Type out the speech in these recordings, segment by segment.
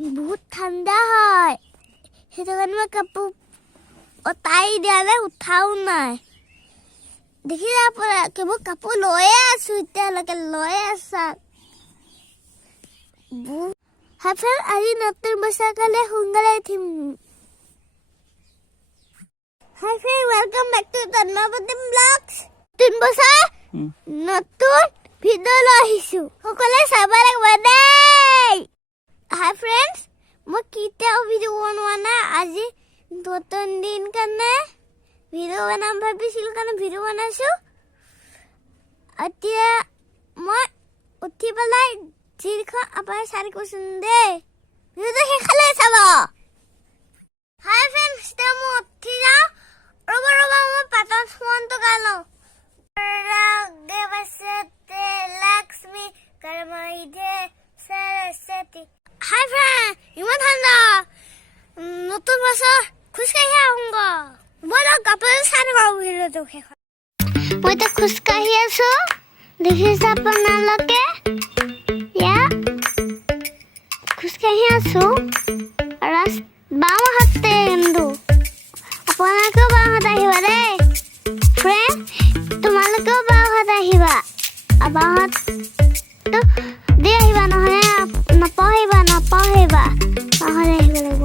বহুত ঠাণ্ডা হয় সেইটো কাৰণে মই কাপোৰ অতাই দিয়া নাই উঠাও নাই দেখি কেৱল কাপোৰ লৈয়ে আছো এতিয়ালৈকে লৈয়ে আছা হাফেল আজি নতুন বছৰ কালে সোনকালে উঠিম হাফেল ওয়েলকাম বেক টু তন্ময়পতি ব্লগছ নতুন বছৰ নতুন ভিডিঅ' লৈ আহিছো সকলোৱে চাব লাগিব দেই হাই ফ্ৰেণ্ডছ মই কেতিয়াও ভিডিঅ' বনোৱা নাই আজি নতুন দিন কাৰণে ভিডিঅ' বনাম ভাবিছিলোঁ কাৰণে ভিডিঅ' বনাইছোঁ এতিয়া মই উঠি পেলাই যিখন আপোনাৰ চাৰি কৈছোন দেই ভিডিঅ'টো শেষলৈ চাব হাই ফ্ৰেণ্ডছ এতিয়া মই উঠি যাওঁ ৰ'বা মই পাতল ফোনটো গাই লওঁ লক্ষ্মী কৰমাইদে সৰস্বতী হাই ফ্ৰেণ্ড ইমান ঠাণ্ডা নতুন বছৰ খোজকাঢ়ি আহোঁগা মই কাপোৰ চাৰি পাওঁ ভিডিঅ'টো শেষত মই এতিয়া খোজকাঢ়ি আছো দেখিছে আপোনালোকে খোজকাঢ়ি আছো বাওঁ হাতে কিন্তু আপোনালোকেও বাওঁ হাত আহিবা দেই ফ্ৰেণ্ড তোমালোকেও বাওঁ হাত আহিবা বাওঁ হাতটো দি আহিবা নহ'লে নপঢ়িবা বাওঁ হাত আহিব লাগিব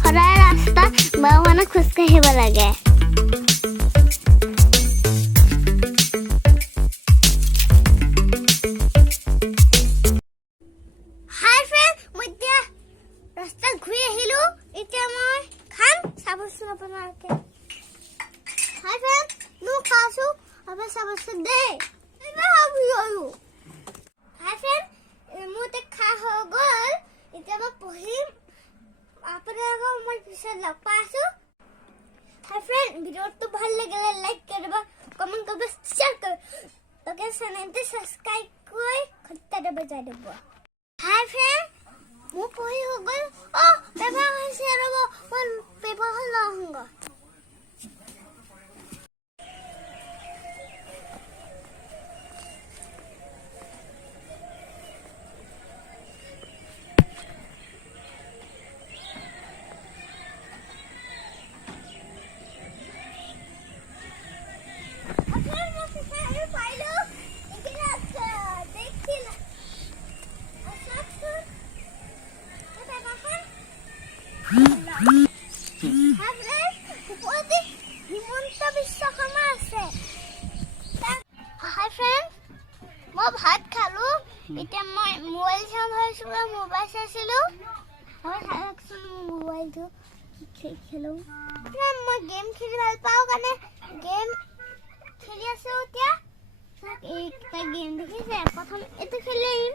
সদায় ৰাস্তাত বাওঁ মানে খোজকাঢ়িব লাগে হাই ফ্ৰেণ্ড মই এতিয়া ৰাস্তাত ঘূৰি আহিলো এতিয়া মই খাম চাবচোন আপোনালোকে হাই ফ্ৰেণ্ড মই খাইছো আপোনাৰ চাবচোন দেই হাই ফ্ৰেণ্ড মোৰ এতিয়া খা হৈ গ'ল এতিয়া মই পঢ়িম আপোনালোকক মই পিছত লগ পাই আছো হাই ফ্ৰেণ্ড ভিডিঅ'টো ভাল লাগিলে লাইক কৰিব কমেণ্ট কৰিব শ্বেয়াৰ কৰিব তাকে চেনেলটো ছাবস্ক্ৰাইব কৰি ঘণ্টাটো বজাই দিব হাই ফ্ৰেণ্ড মোৰ পঢ়ি হৈ গ'ল পেপাৰ হৈছে ৰ'ব মই পেপাৰখন লৈ আহোঁগৈ মই ভাত খালো এতিয়া মই মোবাইল চাম ভাবিছিলো মোবাইল চাইছিলো মোবাইলটো খেলো মই গেম খেলি ভাল পাওঁ কাৰণে গেম খেলি আছো এতিয়া এইটা গেম দেখিছে প্ৰথম এইটো খেলিম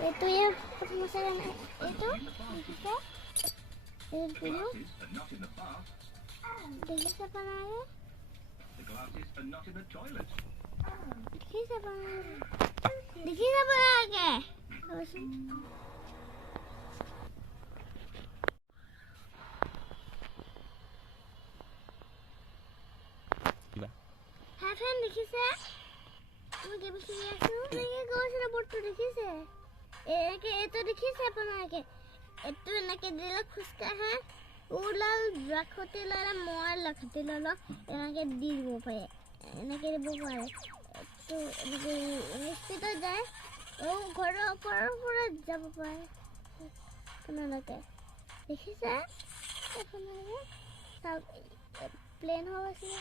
এইটো প্ৰথম আছে কাৰণে এইটো দেখিছে আপোনালোকে দেখিছে আপোনালোকে হাই ফ্ৰেণ্ড দেখিছে মই গেম খেলি আছো এনেকে গৈছে বৰ্ডটো দেখিছে এনেকে এইটো দেখিছে আপোনালোকে এইটো এনেকে দিলে খোজকাঢ়ে ওলাল ৰাখতে ল'লে মই ৰাখতে ল'লো এনেকে দি দিব পাৰে এনেকে দিব পাৰে এইটো এনেকে স্পীডত যায় ঘৰৰ ওপৰৰ পৰা যাব পাৰে আপোনালোকে দেখিছে আপোনালোকে চাওক প্লেন হৈ আছে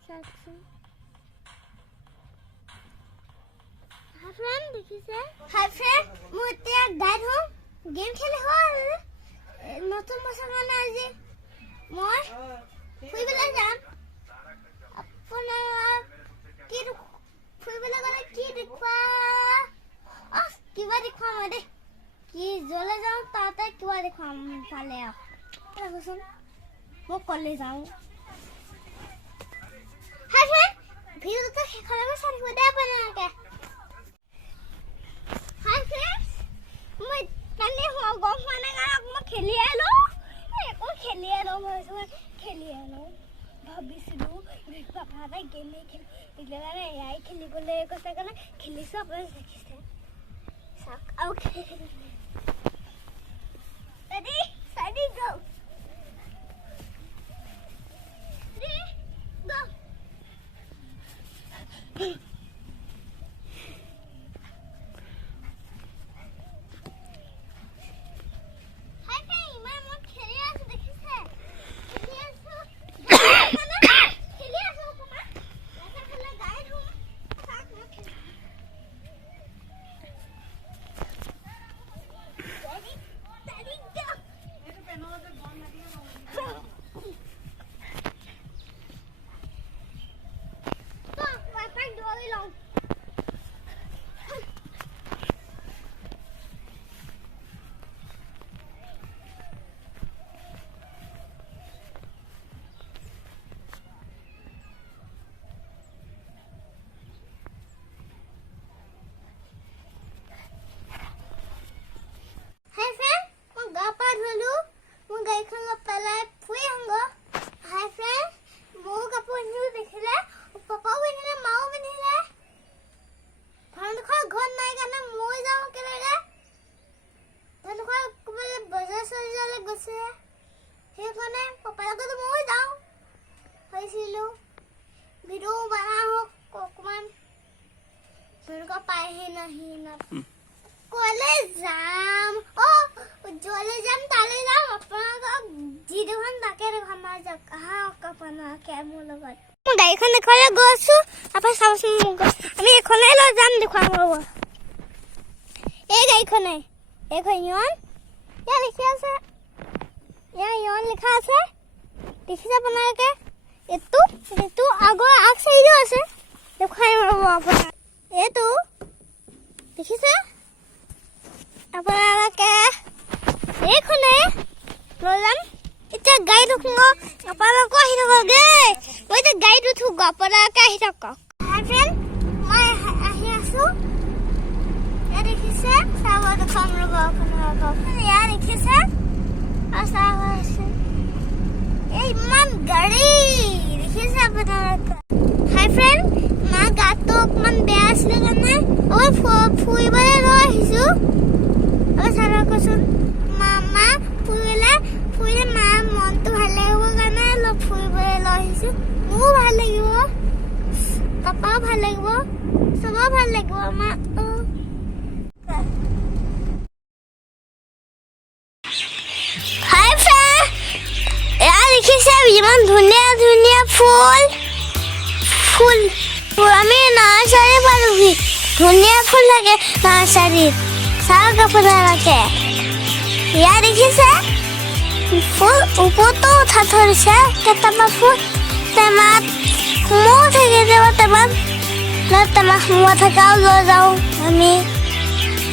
চাওকচোন হাই ফ্ৰেণ্ড দেখিছে হাই ফ্ৰেণ্ড মই এতিয়া গা ধুম গেম খেলি হ'ল নতুন বছৰ কাৰণে আজি মই ফুৰিবলৈ যাম আপোনাক কি ফুৰিবলৈ গ'লে কি কিবা দেখুৱাম দেই কি য'লে যাওঁ তাতে কিবা দেখুৱাম পালে ৰ'বচোন মই ক'লে যাওঁ হাই ফ্ৰেণ্ড ভিডিঅ'টো শেষলৈকে চাই থাকিব দেই আপোনালোকে হাই ফ্ৰেণ্ড মই কালি গম হোৱা নাই কাৰণ মই খেলি আহিলোঁ একো খেলি আহিলোঁ ভাবিছিলোঁ পাপা এটা গেমেই খেলি এয়াই খেলিবলৈ কৈছে কাৰণে খেলিছোঁ আপোনালোকে দেখিছে চাওক আৰু গৈছে সেইকাৰণে পাপাৰ লগত মই যাওঁ ভাবিছিলোঁ ভিডিঅ' বনাওঁ অকণমান তেনেকুৱা পাইহি নাহি না ক'লে যাম য'লৈ যাম তালৈ যাম আপোনালোকক যি দেখোন তাকে দেখাম আহক আপোনালোকে মোৰ লগত মই গাড়ীখন দেখুৱালৈ গৈ আছোঁ তাৰপৰা চাবচোন মোক আমি এইখনেই লৈ যাম দেখুৱাম ৰ'ব এই গাড়ীখনে এইখন ইয়ন ইয়াত লিখি আছে ইয়াৰ ইয়ন লিখা আছে দেখিছে আপোনালোকে এইটো আগৰ আগ চাইডো আছে দেখুৱাই ৰ'ব আপোনাৰ এইটো দেখিছে আপোনালোকে এইখনে লৈ যাম এতিয়া গাড়ীত উঠিব আপোনালোকো আহি থাককগে মই এতিয়া গাড়ীত উঠো আপোনালোকে আহি থাকক হাই ফ্ৰেণ্ড মই আহি আছোঁ ইয়াত দেখিছে চাব দেখুৱাম ৰ'ব আপোনালোকক ইয়াত দেখিছে আৰু চাব আছে এই ইমান গাড়ী দেখিছে আপোনালোকে হাই ফ্ৰেণ্ড মা গাটো অকণমান বেয়া আছিলে কাৰণে অলপ ফুৰিবলৈ লৈ আহিছোঁ অলপ চাব কচোন মা ফুৰিলে মাৰ মনটো ভাল লাগিব কাৰণে অলপ ফুৰিবলৈ লৈ আহিছোঁ মোৰো ভাল লাগিব পাপাও ভাল লাগিব চবৰো ভাল লাগিব মা হাই ফ্ৰেণ্ড এয়া দেখিছে ইমান ধুনীয়া ধুনীয়া ফুল আমি নাৰ্চাৰী পালোহি ধুনীয়া ফুল থাকে নাৰ্চাৰীত চাওক আপোনালোকে ইয়াত দেখিছে ফুল ওপৰতো উঠা ধৰিছে কেইটামান ফুল টেমাত সোমোৱা থাকে টেমাত সোমোৱা থকাও লৈ যাওঁ আমি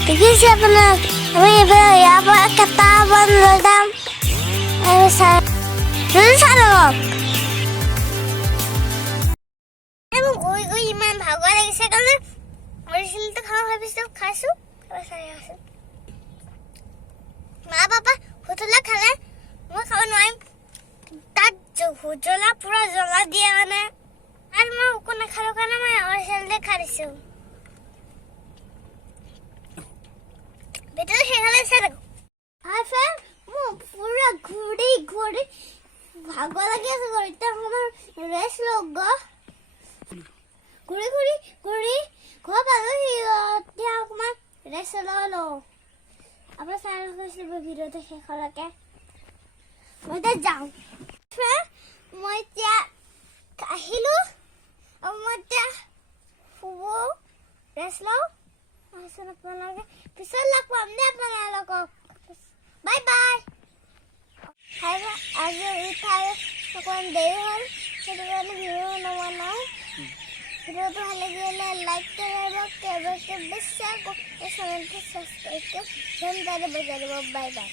দেখিছে আপোনাক আমি ইয়াৰ পৰা কেইটামান লৈ যাম চাই লওক ইমান ভাগৰ লাগিছে কাৰণে অৰিজিনেলটো খাওঁ ভাবিছোঁ খাইছোঁ মা পাপা হোটেলত খালে মই খাব নোৱাৰিম তাত জ্বলা পুৰা জ্বলা দিয়ে মানে আৰু মই একো নাখালোঁ কাৰণে মই অৰিজিনেলতে খাই দিছোঁ ভিডিঅ'টো সেইকাৰণে চাই থাকক মোৰ পুৰা ঘূৰি ভাগৰ লাগি আছে এতিয়া সময় ৰেষ্ট লওক ঘূৰি ঘৰ পালোহি এতিয়া অকণমান ৰেষ্ট লওঁ আপোনাৰ চাই গৈছিলোঁ ভিডিঅ'টো শেষলৈকে মই এতিয়া যাওঁ মই এতিয়া আহিলোঁ আৰু মই এতিয়া শুব ৰেষ্ট লওঁ তাৰপিছত আপোনালোকে পিছত লগ পাম দেই আপোনালোকক বাই বাই আজি উঠাই অকণমান দেৰি হ'ল সেইটো কাৰণে ভিডিঅ' নবনাওঁ ভিডিঅ'টো ভাল লাগিলে লাইক কৰিব কেতিয়াবা শ্বেয়াৰ কৰিব চেনেলটো ছাবস্ক্ৰাইব কৰিব বাই বাই